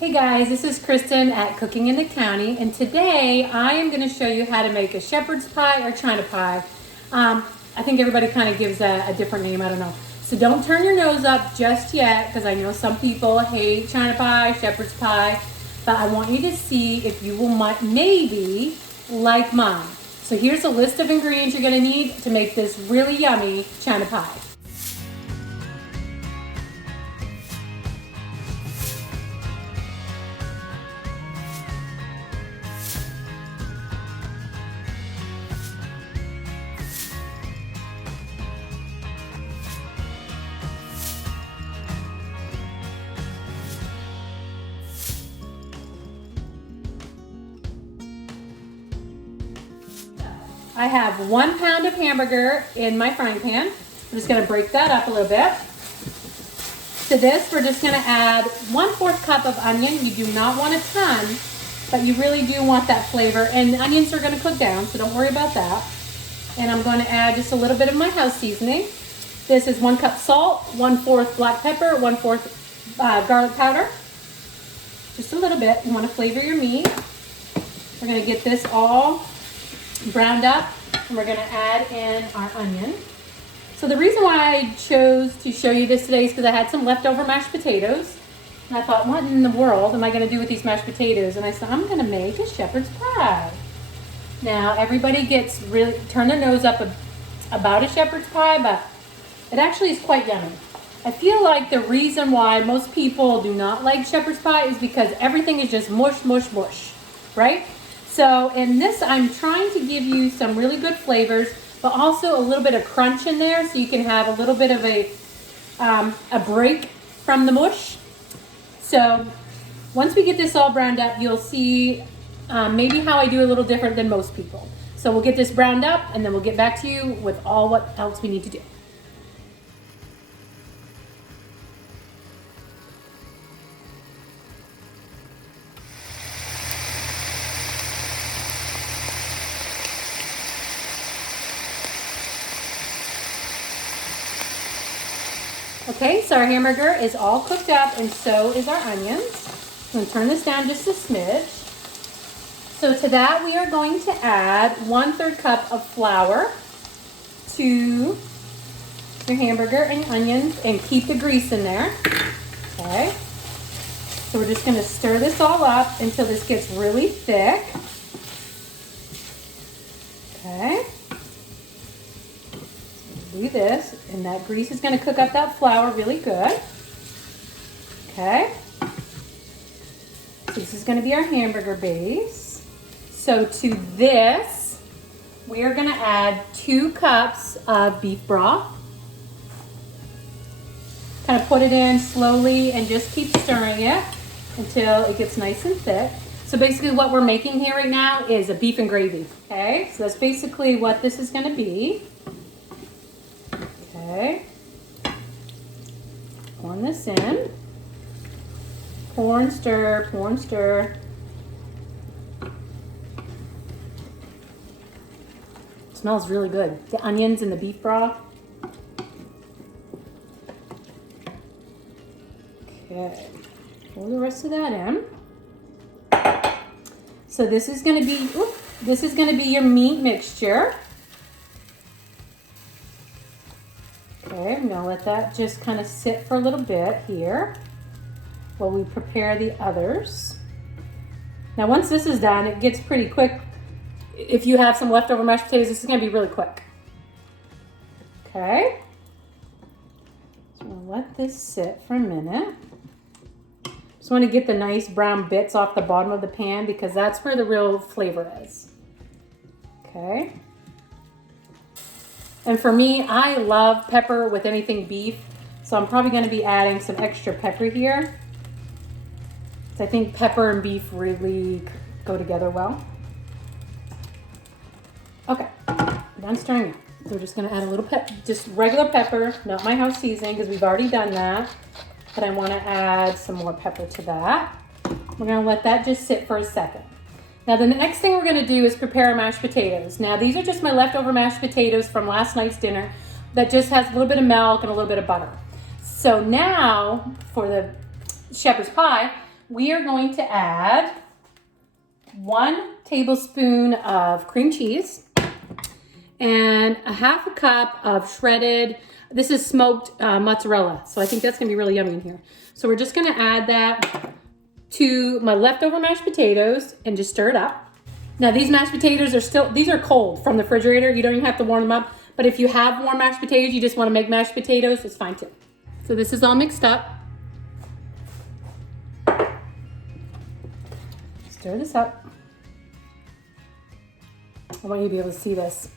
Hey guys, this is Kristen at Cooking in the County, and today I am going to show you how to make a shepherd's pie or China pie. I think everybody kind of gives a different name, I don't know. So don't turn your nose up just yet, because I know some people hate China pie, shepherd's pie, but I want you to see if you will maybe like mine. So here's a list of ingredients you're going to need to make this really yummy China pie. I have 1 pound of hamburger in my frying pan. I'm just going to break that up a little bit. To this, we're just going to add 1/4 cup of onion. You do not want a ton, but you really do want that flavor. And the onions are going to cook down, so don't worry about that. And I'm going to add just a little bit of my house seasoning. This is 1 cup salt, 1/4 black pepper, 1/4 garlic powder. Just a little bit. You want to flavor your meat. We're going to get this all browned up, and we're going to add in our onion. So the reason why I chose to show you this today is because I had some leftover mashed potatoes, and I thought, what in the world am I going to do with these mashed potatoes? And I said, I'm going to make a shepherd's pie. Now everybody gets really turn their nose up about a shepherd's pie, but it actually is quite yummy. I feel like the reason why most people do not like shepherd's pie is because everything is just mush, mush, mush, right? So in this, I'm trying to give you some really good flavors, but also a little bit of crunch in there, so you can have a little bit of a break from the mush. So once we get this all browned up, you'll see maybe how I do a little different than most people. So we'll get this browned up, and then we'll get back to you with what else we need to do. Okay, so our hamburger is all cooked up, and so is our onions. I'm going to turn this down just a smidge. So to that, we are going to add 1/3 cup of flour to your hamburger and your onions, and keep the grease in there. Okay, so we're just going to stir this all up until this gets really thick. Okay. Do this, and that grease is going to cook up that flour really good. Okay, so this is going to be our hamburger base. So to this, we are going to add 2 cups of beef broth. Kind of put it in slowly and just keep stirring it until it gets nice and thick. So basically what we're making here right now is a beef and gravy. Okay, so that's basically what this is going to be. Okay, pouring this in, pour and stir, pour and stir. It smells really good. The onions and the beef broth. Okay, pour the rest of that in. So this is going to be your meat mixture. Okay, I'm going to let that just kind of sit for a little bit here while we prepare the others. Now once this is done, it gets pretty quick. If you have some leftover mashed potatoes, this is going to be really quick. Okay, so I'm going to let this sit for a minute. Just want to get the nice brown bits off the bottom of the pan, because that's where the real flavor is. Okay. And for me, I love pepper with anything beef, so I'm probably going to be adding some extra pepper here. So I think pepper and beef really go together well. Okay, done stirring it. So we're just going to add a little just regular pepper, not my house seasoning, because we've already done that. But I want to add some more pepper to that. We're going to let that just sit for a second. Now the next thing we're going to do is prepare our mashed potatoes. Now these are just my leftover mashed potatoes from last night's dinner that just has a little bit of milk and a little bit of butter. So now for the shepherd's pie, we are going to add 1 tablespoon of cream cheese and a 1/2 cup of shredded, this is smoked mozzarella. So I think that's gonna be really yummy in here. So we're just gonna add that to my leftover mashed potatoes and just stir it up. Now these mashed potatoes are these are cold from the refrigerator. You don't even have to warm them up. But if you have warm mashed potatoes, you just wanna make mashed potatoes, it's fine too. So this is all mixed up. Stir this up. I want you to be able to see this.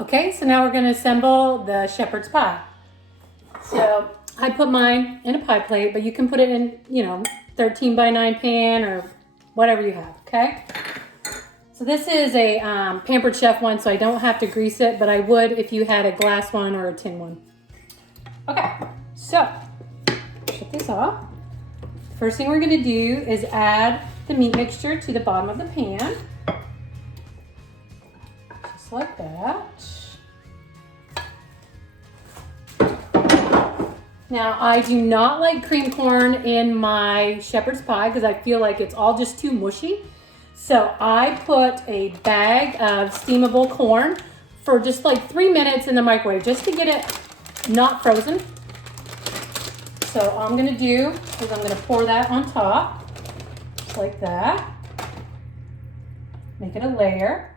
Okay, so now we're going to assemble the shepherd's pie. So I put mine in a pie plate, but you can put it in, 13 by 9 pan or whatever you have, okay? So this is a Pampered Chef one, so I don't have to grease it, but I would if you had a glass one or a tin one. Okay, so shut this off. First thing we're going to do is add the meat mixture to the bottom of the pan. Just like that. Now, I do not like cream corn in my shepherd's pie because I feel like it's all just too mushy. So I put a bag of steamable corn for just like 3 minutes in the microwave just to get it not frozen. So all I'm gonna do is I'm gonna pour that on top, just like that. Make it a layer.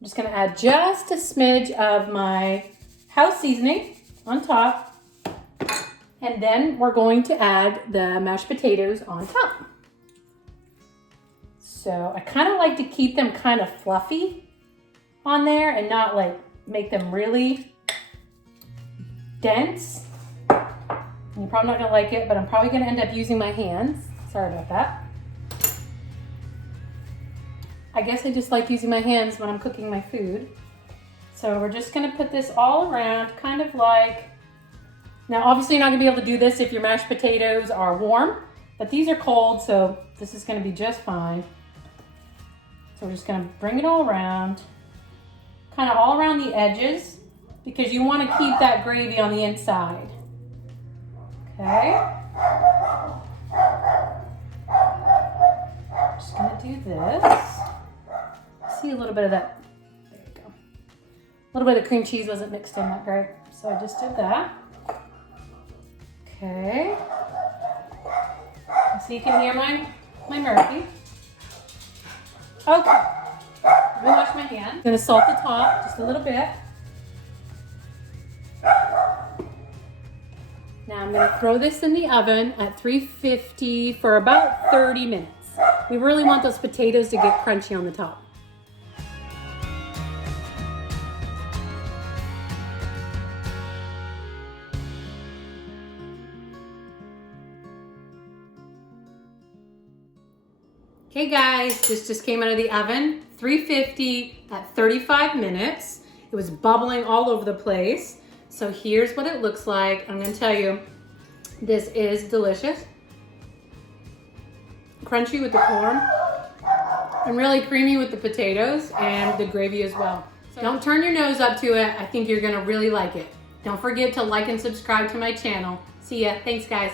I'm just gonna add just a smidge of my house seasoning on top, and then we're going to add the mashed potatoes on top. So I kind of like to keep them kind of fluffy on there and not like make them really dense. You're probably not gonna like it, but I'm probably gonna end up using my hands. Sorry about that. I guess I just like using my hands when I'm cooking my food. So we're just gonna put this all around, kind of like, now obviously you're not gonna be able to do this if your mashed potatoes are warm, but these are cold, so this is gonna be just fine. So we're just gonna bring it all around, kind of all around the edges, because you wanna keep that gravy on the inside. Okay? Just gonna do this. See a little bit of that. A little bit of cream cheese wasn't mixed in that great, so I just did that. Okay. So you can hear my Murphy. Okay. Let me wash my hand. I'm gonna salt the top just a little bit. Now I'm gonna throw this in the oven at 350 for about 30 minutes. We really want those potatoes to get crunchy on the top. Hey guys, this just came out of the oven, 350 at 35 minutes. It was bubbling all over the place. So here's what it looks like. I'm gonna tell you, this is delicious. Crunchy with the corn, and really creamy with the potatoes and the gravy as well. So don't turn your nose up to it. I think you're gonna really like it. Don't forget to like and subscribe to my channel. See ya, thanks guys.